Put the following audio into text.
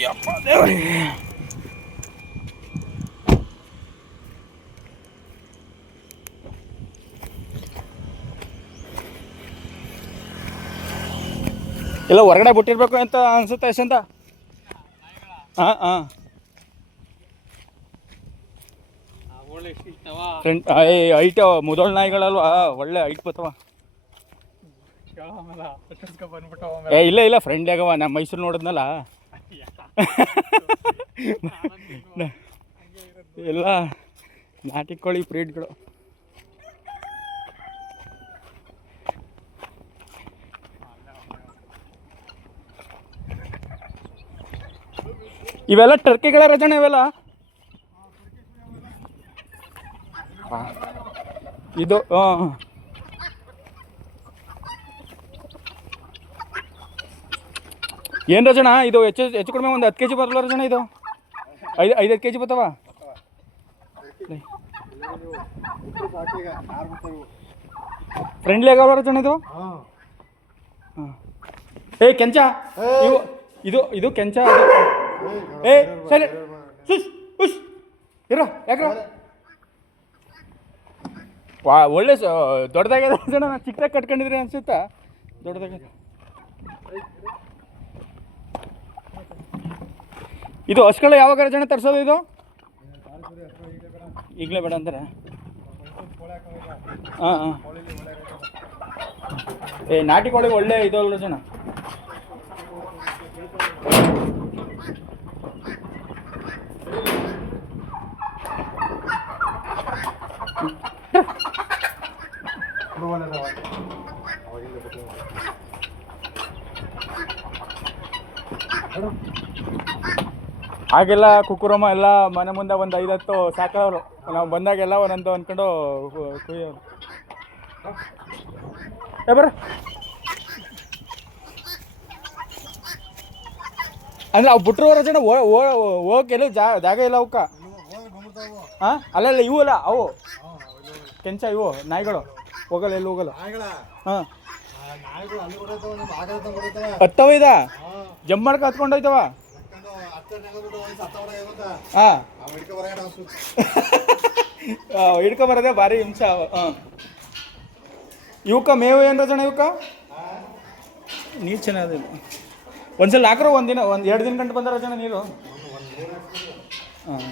ಅಯ್ಯಪ್ಪ ದೇವ್ರಿ. ಇಲ್ಲ ಹೊರಗಡೆ ಬಿಟ್ಟಿರ್ಬೇಕು ಅಂತ ಅನ್ಸುತ್ತೆ ಯಶಂತ. ಹಾಂ ಹಾಂ ಫ್ರೆಂಡ್ ಐಟ್ ಮುದೋಳ್ ನಾಯಿಗಳಲ್ವಾ, ಒಳ್ಳೆ ಐಟ್ ಬತ್ತವ. ಇಲ್ಲ ಇಲ್ಲ ಫ್ರೆಂಡ್ ಆಗವ, ನಮ್ಮ ಮೈಸೂರು ನೋಡಿದ್ನಲ್ಲ. ಎಲ್ಲ ನಾಟಿ ಕೋಳಿ ಬ್ರೀಡ್ಗಳು. ಇವೆಲ್ಲ ಟರ್ಕಿಗಳ ರಜಣ ಇವೆಲ್ಲ. ಇದು ಏನು ರಜಣ ಇದು ಹೆಚ್ಚು ಕಡಿಮೆ ಒಂದು 10 kg ಬರಲ್ಲ ರಜಣ? ಇದು 5 kg ಬರ್ತವ. ಫ್ರೆಂಡ್ಲಿ ಆಗವ ರಜಣ ಇದು. ಹಾಂ ಕೆಂಚ ಇದು ಇದು ಕೆಂಚ. ಸರಿ ಸುಶ್ ಉಶ್ ಇರ ಯಾಕ್ರ ಒಳ್ಳೆ ದೊಡ್ಡದಾಗ್ಯದ ಜನ. ಚಿಕ್ಕದಾಗಿ ಕಟ್ಕೊಂಡಿದ್ರಿ ಅನ್ಸುತ್ತಾ? ದೊಡ್ಡದಾಗ್ಯದ ಇದು. ಹಸ್ಗಳು ಯಾವಾಗ ಜನ ತರಿಸೋದು ಇದು? ಈಗಲೇ ಬೇಡ ಅಂತಾರೆ. ಹಾಂ ಹಾಂ ನಾಟಿ ಕೋಳಿ ಒಳ್ಳೆ ಇದು ಅಲ್ಲ ಜನ. ಹಾಗೆಲ್ಲ ಕುಕ್ಕುರಮ್ಮ ಎಲ್ಲ ಮನೆ ಮುಂದೆ ಒಂದು 5-10 ಸಾಕೋರು. ನಾವು ಬಂದಾಗೆಲ್ಲ ಒಂದೊಂದು ಅಂದ್ಕೊಂಡು ಕುಯ್ಯೋರು. ಬರ ಅಂದ್ರೆ ಅವು ಬಿಟ್ಟರು ಜನ ಹೋಗಕ್ಕೆ ಎಲ್ಲೂ ಜಾಗ ಇಲ್ಲ ಅವಕ್ಕ. ಹಾಂ ಅಲ್ಲೆಲ್ಲ ಇವು ಅಲ್ಲ ಅವು ಕೆಂಚ, ಇವು ನಾಯಿಗಳು ಹೋಗಲ್ಲ, ಎಲ್ಲೂ ಹೋಗಲ್ಲ. ಹಾಂ ಹತ್ತವ ಇದ ಜಂಪ್ ಮಾಡ್ಕ ಹತ್ಕೊಂಡು ಹೋಯ್ತವ. ಹಾಂ ಹಿಡ್ಕೊಬರೋದೇ ಭಾರಿ ಹಿಂಸೆ. ಹಾಂ ಇವಕ್ಕ ಮೇವು ಏನು ರಜಣ? ಇವಕ್ಕ ನೀರು ಚೆನ್ನಾಗಿಲ್ಲ. ಒಂದ್ಸಲ ಹಾಕ್ರು, 1 ದಿನ 2 ದಿನ ಗಂಟು ಬಂದ ರಜಣ ನೀರು. ಹಾಂ